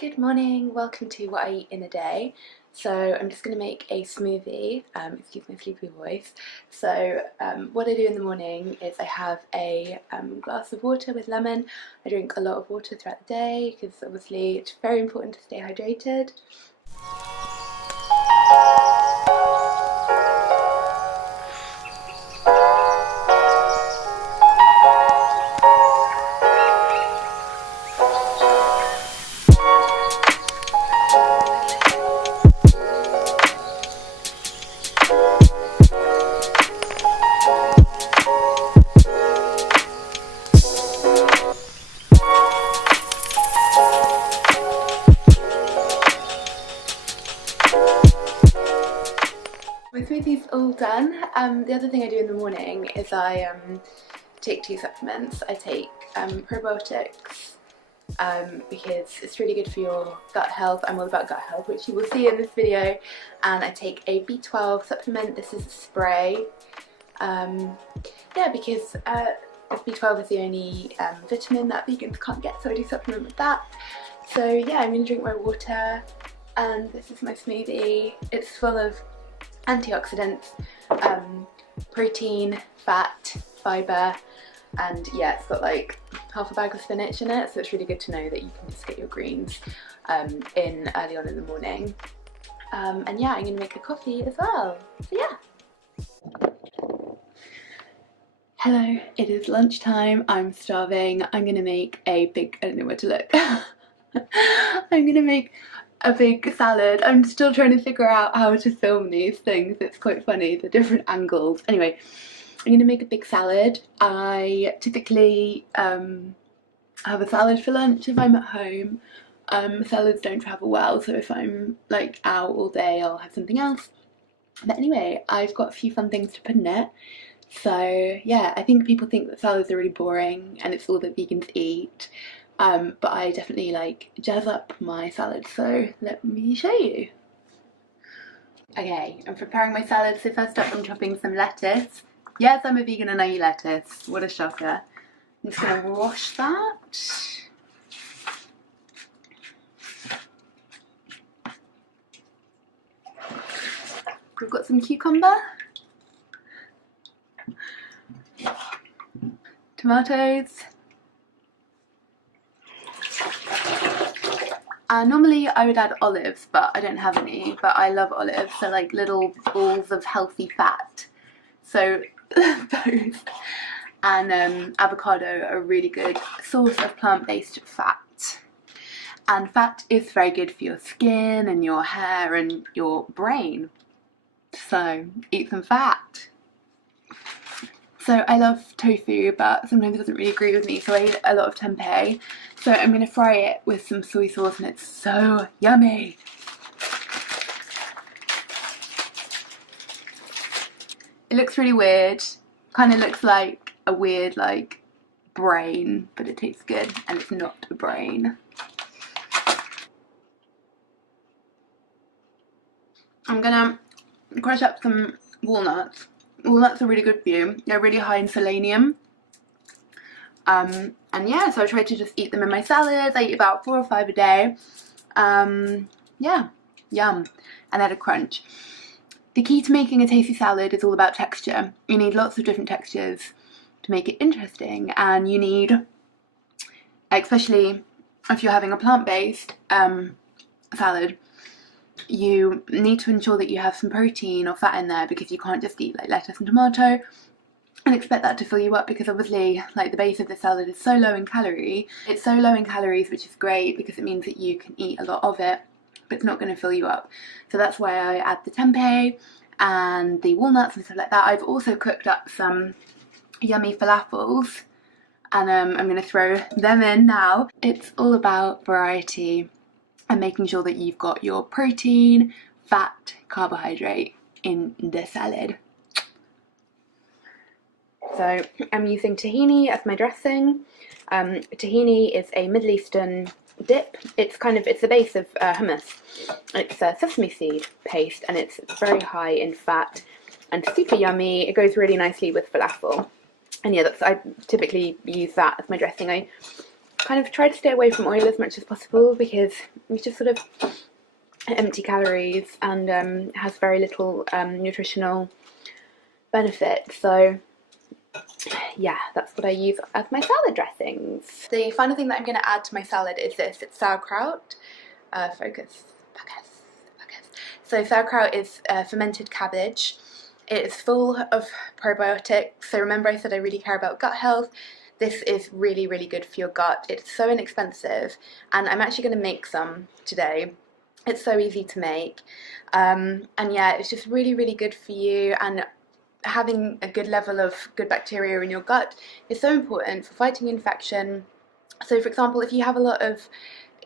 Good morning, welcome to what I eat in a day. So I'm just going to make a smoothie, excuse my sleepy voice. So what I do in the morning is I have a glass of water with lemon. I drink a lot of water throughout the day because obviously it's very important to stay hydrated. My smoothie's all done. The other thing I do in the morning is I take two supplements. I take Probiotics because it's really good for your gut health. I'm all about gut health, which you will see in this video. And I take a B12 supplement. This is a spray. Yeah, because B12 is the only vitamin that vegans can't get, so I do supplement with that. So yeah, I'm going to drink my water, and this is my smoothie. It's full of antioxidants, protein, fat, fibre, and yeah, it's got like half a bag of spinach in it, so it's really good to know that you can just get your greens in early on in the morning. And yeah, I'm going to make a coffee as well, so yeah. Hello, it is lunchtime, I'm starving. I'm going to make a big, I don't know where to look. I'm going to make a big salad. I'm still trying to figure out how to film these things. It's quite funny, the different angles. Anyway, I'm gonna make a big salad. I typically have a salad for lunch if I'm at home. Salads don't travel well, so if I'm like out all day I'll have something else. But anyway, I've got a few fun things to put in it. So yeah, I think people think that salads are really boring and it's all that vegans eat. But I definitely like jazz up my salad, so let me show you. Okay, I'm preparing my salad, so first up I'm chopping some lettuce. Yes, I'm a vegan and I eat lettuce, what a shocker. I'm just going to wash that. We've got some cucumber, tomatoes. Normally I would add olives, but I don't have any, but I love olives, so like little balls of healthy fat. So those and avocado are a really good source of plant-based fat. And fat is very good for your skin and your hair and your brain. So eat some fat. So I love tofu, but sometimes it doesn't really agree with me, so I eat a lot of tempeh. So I'm going to fry it with some soy sauce and it's so yummy. It looks really weird, kind of looks like a weird like brain, but it tastes good and it's not a brain. I'm gonna crush up some walnuts. Walnuts are really good for you. They're really high in selenium. And yeah, so I try to just eat them in my salads. I eat about 4 or 5 a day. Yeah, yum. And then a crunch. The key to making a tasty salad is all about texture. You need lots of different textures to make it interesting, and you need, especially if you're having a plant-based salad, you need to ensure that you have some protein or fat in there, because you can't just eat like lettuce and tomato and expect that to fill you up, because obviously like the base of the salad is so low in calorie. It's so low in calories, which is great because it means that you can eat a lot of it, but it's not going to fill you up. So that's why I add the tempeh and the walnuts and stuff like that. I've also cooked up some yummy falafels and I'm going to throw them in now. It's all about variety and making sure that you've got your protein, fat, carbohydrate in the salad. So I'm using tahini as my dressing. Tahini is a Middle Eastern dip. It's the base of hummus. It's sesame seed paste and it's very high in fat and super yummy. It goes really nicely with falafel. And yeah, I typically use that as my dressing. I kind of try to stay away from oil as much as possible because it's just sort of empty calories and has very little nutritional benefit. So yeah, that's what I use as my salad dressings. The final thing that I'm going to add to my salad is this. It's sauerkraut. Focus. So sauerkraut is fermented cabbage. It is full of probiotics. So remember I said I really care about gut health. This is really, really good for your gut. It's so inexpensive, and I'm actually going to make some today. It's so easy to make, and yeah, it's just really, really good for you. And having a good level of good bacteria in your gut is so important for fighting infection. So for example, if you have a lot of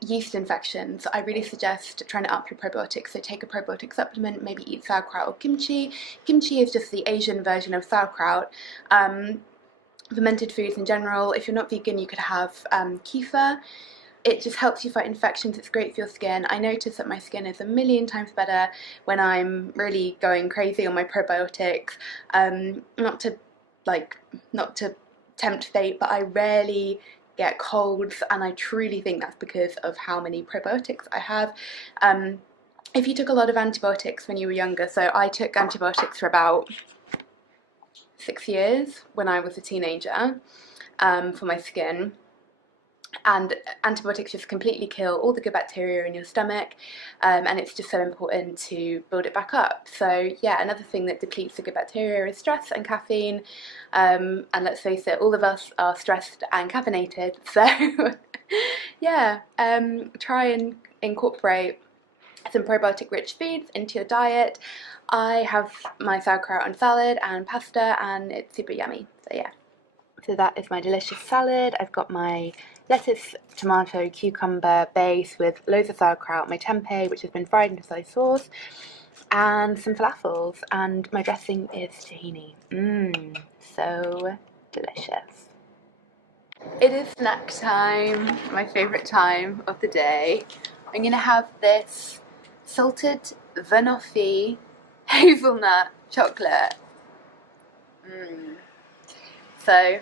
yeast infections, I really suggest trying to up your probiotics. So take a probiotic supplement, maybe eat sauerkraut or kimchi. Kimchi is just the Asian version of sauerkraut. Fermented foods in general. If you're not vegan, you could have kefir. It just helps you fight infections. It's great for your skin. I notice that my skin is a million times better when I'm really going crazy on my probiotics. Not to tempt fate, but I rarely get colds, and I truly think that's because of how many probiotics I have. If you took a lot of antibiotics when you were younger, so I took antibiotics for about 6 years when I was a teenager for my skin, and antibiotics just completely kill all the good bacteria in your stomach, and it's just so important to build it back up. So yeah, another thing that depletes the good bacteria is stress and caffeine, and let's face it, all of us are stressed and caffeinated, so yeah, try and incorporate some probiotic rich foods into your diet. I have my sauerkraut on salad and pasta, and it's super yummy. So yeah, so that is my delicious salad. I've got my lettuce, tomato, cucumber base with loads of sauerkraut, my tempeh, which has been fried into soy sauce, and some falafels, and my dressing is tahini. So delicious. It is snack time, my favourite time of the day. I'm going to have this salted banoffee hazelnut chocolate. So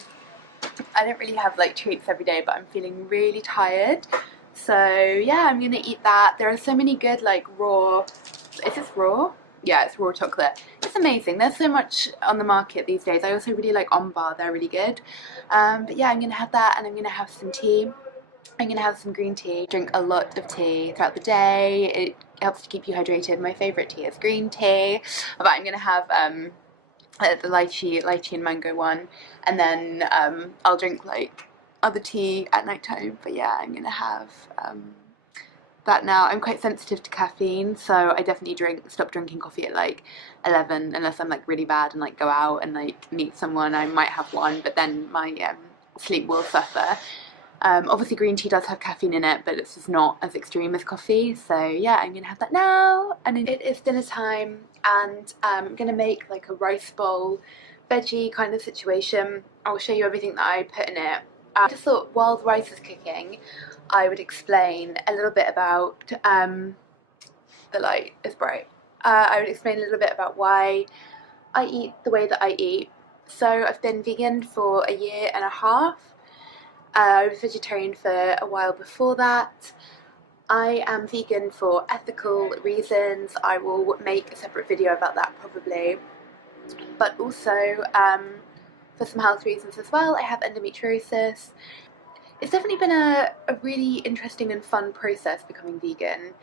I don't really have like treats every day, but I'm feeling really tired, so yeah, I'm gonna eat that. There are so many good like raw, is this raw? Yeah, it's raw chocolate. It's amazing. There's so much on the market these days. I also really like On Bar, they're really good. But yeah, I'm gonna have that, and I'm gonna have some tea. I'm gonna have some green tea. Drink a lot of tea throughout the day. It helps to keep you hydrated. My favorite tea is green tea, but I'm gonna have the lychee and mango one, and then I'll drink like other tea at night time. But yeah, I'm gonna have that now. I'm quite sensitive to caffeine, so I definitely stop drinking coffee at like 11 unless I'm like really bad and like go out and like meet someone. I might have one, but then my sleep will suffer. Obviously green tea does have caffeine in it, but it's just not as extreme as coffee. So yeah, I'm gonna have that now. And it is dinner time, and I'm gonna make like a rice bowl veggie kind of situation. I'll show you everything that I put in it. I just thought while the rice is cooking, I would explain a little bit about the light is bright. I would explain a little bit about why I eat the way that I eat. So I've been vegan for 1.5 years. I was vegetarian for a while before that. I am vegan for ethical reasons. I will make a separate video about that probably. But also for some health reasons as well. I have endometriosis. It's definitely been a really interesting and fun process becoming vegan.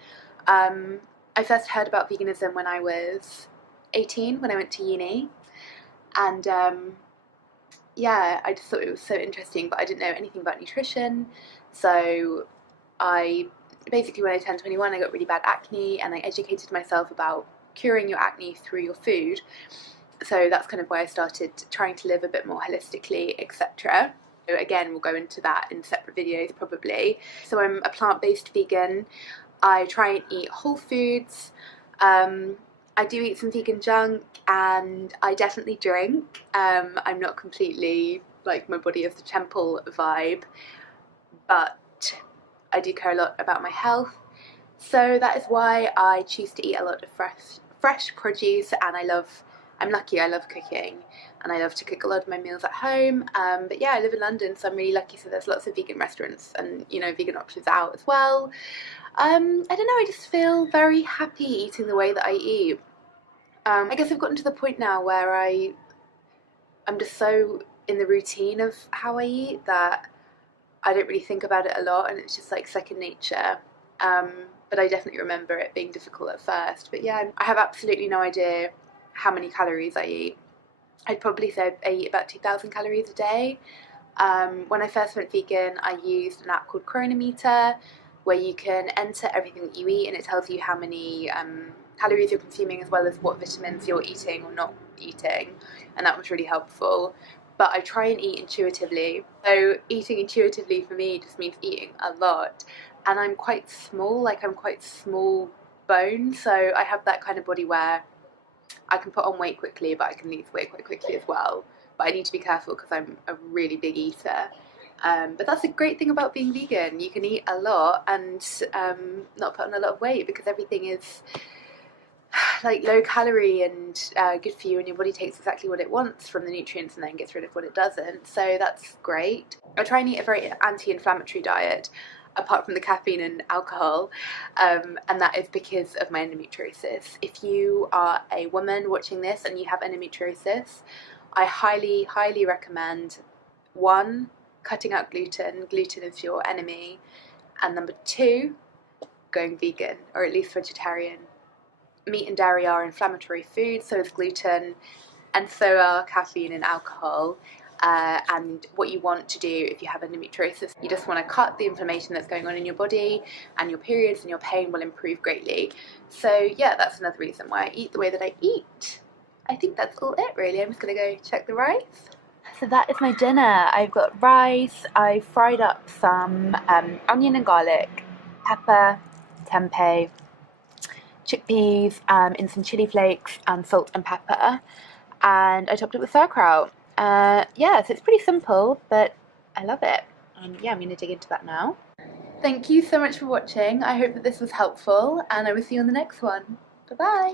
I first heard about veganism when I was 18, when I went to uni. And yeah, I just thought it was so interesting, but I didn't know anything about nutrition. So basically when I turned 21, I got really bad acne, and I educated myself about curing your acne through your food. So that's kind of why I started trying to live a bit more holistically, etc. So again, we'll go into that in separate videos probably. So I'm a plant-based vegan. I try and eat whole foods. I do eat some vegan junk, and I definitely drink. I'm not completely like my body is the temple vibe, but I do care a lot about my health. So that is why I choose to eat a lot of fresh produce, and I love I'm lucky, I love cooking and I love to cook a lot of my meals at home, but yeah, I live in London, so I'm really lucky, so there's lots of vegan restaurants and, you know, vegan options out as well. I don't know, I just feel very happy eating the way that I eat. I guess I've gotten to the point now where I'm just so in the routine of how I eat that I don't really think about it a lot, and it's just like second nature. But I definitely remember it being difficult at first. But yeah, I have absolutely no idea how many calories I eat. I'd probably say I eat about 2,000 calories a day. When I first went vegan, I used an app called Cronometer, where you can enter everything that you eat and it tells you how many calories you're consuming, as well as what vitamins you're eating or not eating, and that was really helpful. But I try and eat intuitively. So eating intuitively for me just means eating a lot. And I'm quite small, like I'm quite small bone, so I have that kind of body where I can put on weight quickly, but I can lose weight quite quickly as well. But I need to be careful because I'm a really big eater. But that's a great thing about being vegan. You can eat a lot and not put on a lot of weight, because everything is like low calorie and good for you, and your body takes exactly what it wants from the nutrients and then gets rid of what it doesn't. So that's great. I try and eat a very anti-inflammatory diet, apart from the caffeine and alcohol, and that is because of my endometriosis. If you are a woman watching this and you have endometriosis, I highly, highly recommend, one, cutting out gluten. Gluten is your enemy. And number two, going vegan, or at least vegetarian. Meat and dairy are inflammatory foods, so is gluten, and so are caffeine and alcohol. And what you want to do if you have endometriosis, you just want to cut the inflammation that's going on in your body, and your periods and your pain will improve greatly. So yeah, that's another reason why I eat the way that I eat. I think that's all it really. I'm just going to go check the rice. So that is my dinner. I've got rice, I fried up some onion and garlic, pepper, tempeh, chickpeas in some chili flakes and salt and pepper, and I topped it with sauerkraut. Yeah, so it's pretty simple, but I love it. Yeah, I'm going to dig into that now. Thank you so much for watching. I hope that this was helpful, and I will see you on the next one. Bye bye!